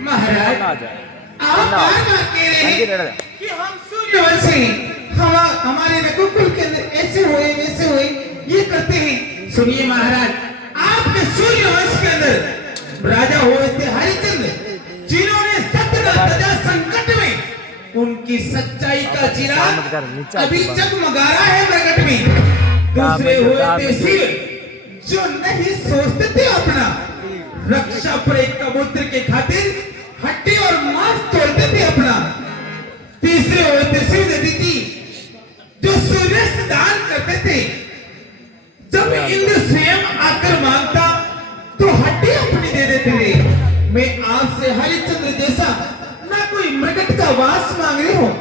महाराज, आप बार-बार कह रहे हैं कि हम सूर्यवंशी, हमारे रघुकुल के अंदर ऐसे हुए वैसे हुए, ये करते हैं। सुनिए महाराज, आपके सूर्यवंश के अंदर राजा हुए थे हरिश्चंद्र, जिन्होंने सत्य प्रजा संकट में उनकी सच्चाई का चिराग अभी जगमगा रहा है प्रकट में। दूसरे हुए थे शिव, जो नहीं सोचते थे अपना, रक्षा पर एक कबूतर के खातिर हड्डी और मांस तोड़ते थे अपना। तीसरे हुए थे शिवदत्ती, जो सूर्य से दान करते थे। जब इंद्र स्वयं आकर मांगता तो हड्डी अपनी दे देते थे। मैं आपसे हरिश्चंद्र जैसा ना कोई मृगट का वास मांग रही हूँ,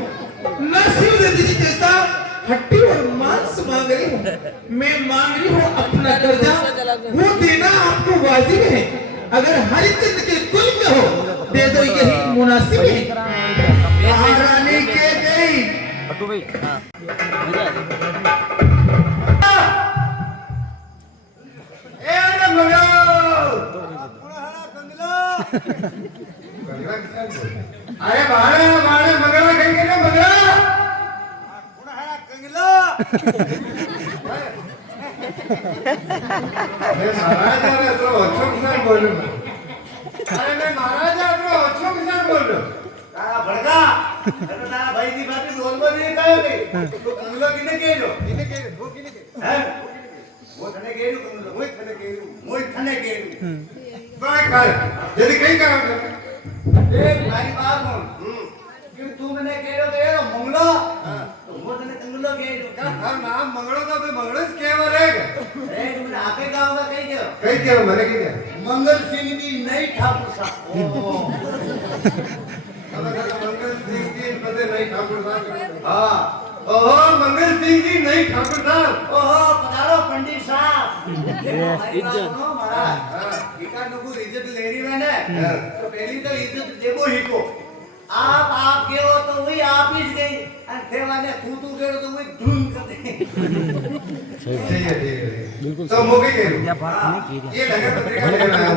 न शिवदत्ती जी जैसा हड्डी और मांस मांग रही हूँ। मैं मांग रही हूँ अपना कर्जा, वो देना आपको वाजिब है। अगर हरिश्चंद्र के कुल में हो दे दो, यही मुनासिब है। महारानी के गई अरे बारे बारे मगरा कहेंगे ना मगरा मैं महाराज यार तो अशोक सर बोल रहा हूँ। अरे मैं महाराज यार तो अशोक सर बोल रहा हूँ। तारा भड़का अरे तारा भाई की बात बोल नहीं कायो नहीं तो कंगलो किने केजो वो किने हैं वो थने केजो कंगलो मोय थने केजो बाय कर जल्दी कहीं कर एक भाई बात हूँ कि तू मैंने कह रहे हो मंगलो तो वो तने कंगलो कह रहे का नाम मंगड़ो का तो मंगड़ो के मरेगा अरे तुमने आपे गाँव का कहीं गयो कहीं क्या मरे की क्या मंगल सिंह जी नहीं ठाकुर साहब मंगल सिंह जी पते नहीं ठाकुर साहब हाँ ओहो मंगल सिंह जी नहीं ठाकुर साहब ओहो पधारो पंडित साहब इज्जत महाराज इका नुकु इज्जत लेनी मैंने तो पहली तो इज्जत देबो ही को आप के हो तो वही आप ही गई और थे वाले तू के हो तो वही धूम कर दे सही है बिल्कुल तो मोगे के ये लगे पत्रिका लेना है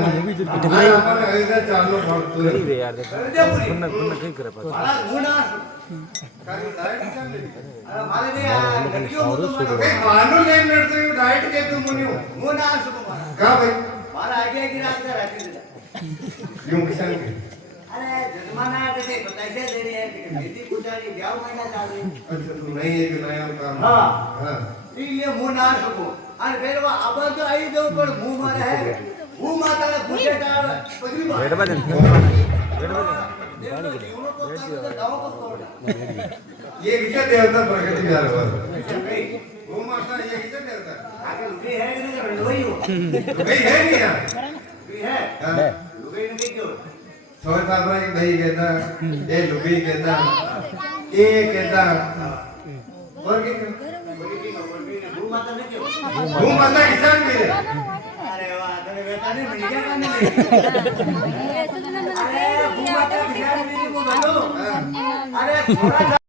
भाई अपन ऐसा चालू पड़तो है रे यार देखो पुन्ना कहीं करे पास महाराज गुना काली डाइट चल रही अरे मारे ने लड़कियों को तो कहीं मानो ले मेरे तो डाइट के तुम मुनियो गुना सुकुमार का भाई मारा आगे की रात का रहते थे यूं किसान के अरे जमाना है बेटे पैसे दे रहे हैं दीदी पुजारी ब्याह महीना चाल रही अच्छा तू नहीं है कि नया काम हाँ। हां इसलिए मुंह ना सको और फिर वो अब तो आई जो पर मुंह मारे है मुंह माता ने पूछे का पगड़ी मार वेट बदन गांव को तोड़ना ये किसे देवता प्रगति जा रहा है वो माता ये किसे देवता आगे लुकी है कि नहीं लोई हो भाई है नहीं यार लुकी है हां लुकी नहीं क्यों छोड़ साहब रे भाई कहता ये लुबी कहता ये कहता और क्या मुंह माता ने क्यों वो माता किसान भी है अरे वाह तेरे बेटा ने मिल गया करने अरे मुंह माता किसान भी को बोलो अरे थोड़ा